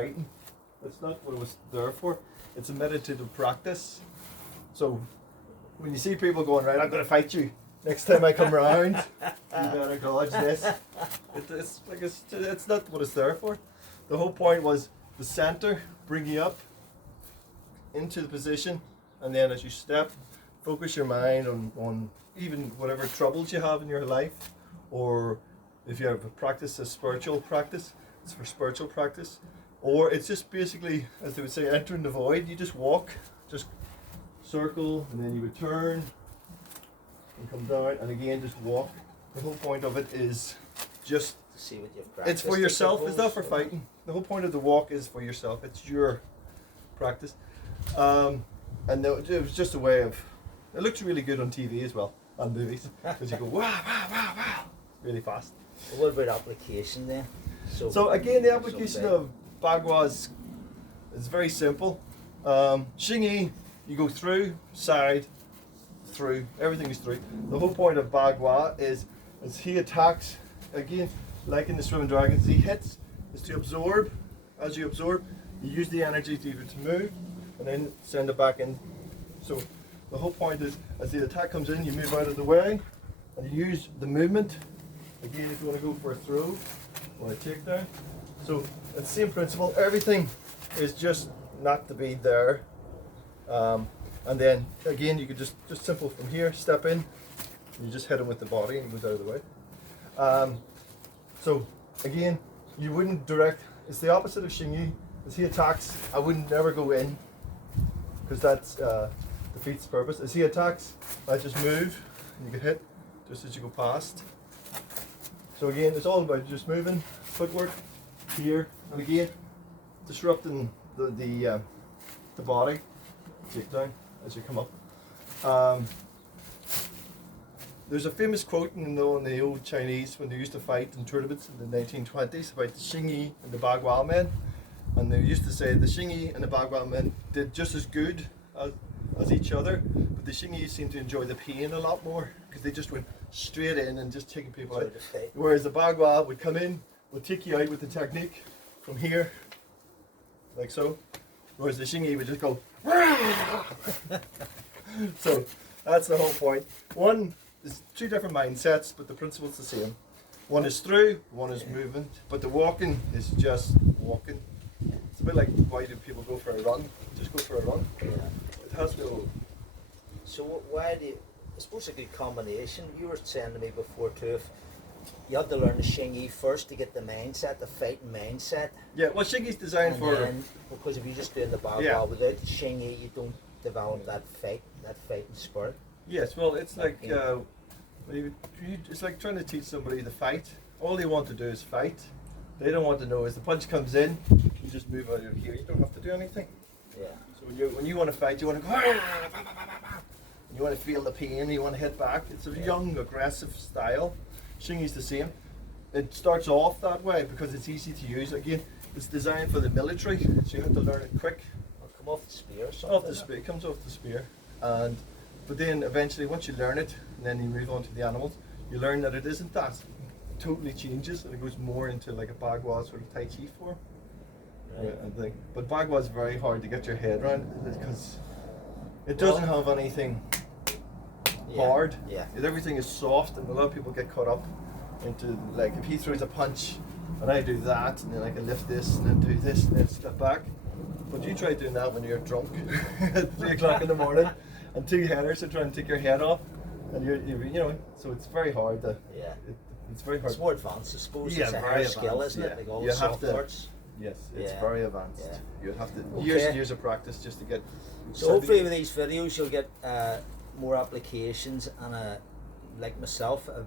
fighting. That's not what it was there for. It's a meditative practice. So when you see people going, right, I'm going to fight you. Next time I come around, you better dodge this. It's not what it's there for. The whole point was the center, bring you up into the position, and then as you step, focus your mind on even whatever troubles you have in your life, or if you have a spiritual practice, it's for spiritual practice, or it's just basically, as they would say, entering the void. You just walk, just circle, and then you would turn and come down, and again just walk. The whole point of it is just see what you've practiced. it's for yourself. It's not for fighting. The whole point of the walk is for yourself. It's your practice, and it was just a way of. It looks really good on TV as well, on movies, because you go wow, wow, wow, wow, really fast. Well, what about application then? So again, the application of Bagua is very simple. Xingyi, you go through, side, through, everything is through. The whole point of Bagua is as he attacks, again, like in the swimming dragons, he hits, is to absorb. As you absorb, you use the energy to move, and then send it back in. So the whole point is, as the attack comes in, you move out of the way, and you use the movement. Again, if you want to go for a throw or a takedown. So it's the same principle. Everything is just not to be there. And then again, you could just simple from here, step in, you just hit him with the body and he goes out of the way. So again, you wouldn't direct, it's the opposite of Xingyi. As he attacks, I wouldn't never go in, because that's defeats the purpose. As he attacks, I just move, and you can hit just as you go past. So again, it's all about just moving, footwork, here, and again, disrupting the body, takedown as you come up. There's a famous quote in the old Chinese when they used to fight in tournaments in the 1920s about the Xingyi and the Baguazhang men, and they used to say the Xingyi and the Baguazhang men did just as good as each other, but the Xingyi seemed to enjoy the pain a lot more because they just went straight in and just taking people out. Whereas the Baguazhang would come in, would take you out with the technique from here, like so. Whereas the Xingyi would just go. So that's the whole point. One is two different mindsets, but the principle's the same. One is through, one is movement, but the walking is just walking. It's a bit like, why do people go for a run? Just go for a run. Yeah. It has no. So why do you, I suppose a good combination, you were saying to me before too, if you have to learn the Xingyi first to get the mindset, the fighting mindset. Yeah, well, Xingyi's designed for. Then, because if you're just doing the Bagua without Xingyi, you don't develop that fighting spirit. Yes, well, it's like it's like trying to teach somebody to fight. All they want to do is fight. They don't want to know as the punch comes in, you just move out of here. You don't have to do anything. Yeah. So when you want to fight, you want to go. You want to feel the pain. You want to hit back. It's a young, aggressive style. Xingyi's the same. It starts off that way because it's easy to use. Again, it's designed for the military, so you have to learn it quick. Or come off the spear or something. Off the spear, it comes off the spear, but then eventually, once you learn it, and then you move on to the animals, you learn that it isn't that. It totally changes, and it goes more into like a Bagua sort of Tai Chi form. Right. I think. But Bagua is very hard to get your head around because it doesn't have anything hard. Yeah. Everything is soft, and a lot of people get caught up into, like, if he throws a punch and I do that, and then I can lift this and then do this and then step back. But you try doing that when you're drunk at 3 o'clock in the morning, and two headers are trying to take your head off, and you're so it's very hard to. Yeah. It's very hard. It's more advanced, I suppose. Yeah, it's a very higher advanced, skill, isn't yeah. it? Like all You the have soft to- parts. Yes, it's Yeah. very advanced. Yeah. You'd have to Okay. years and years of practice just to get. So hopefully with these videos you'll get more applications and like myself, a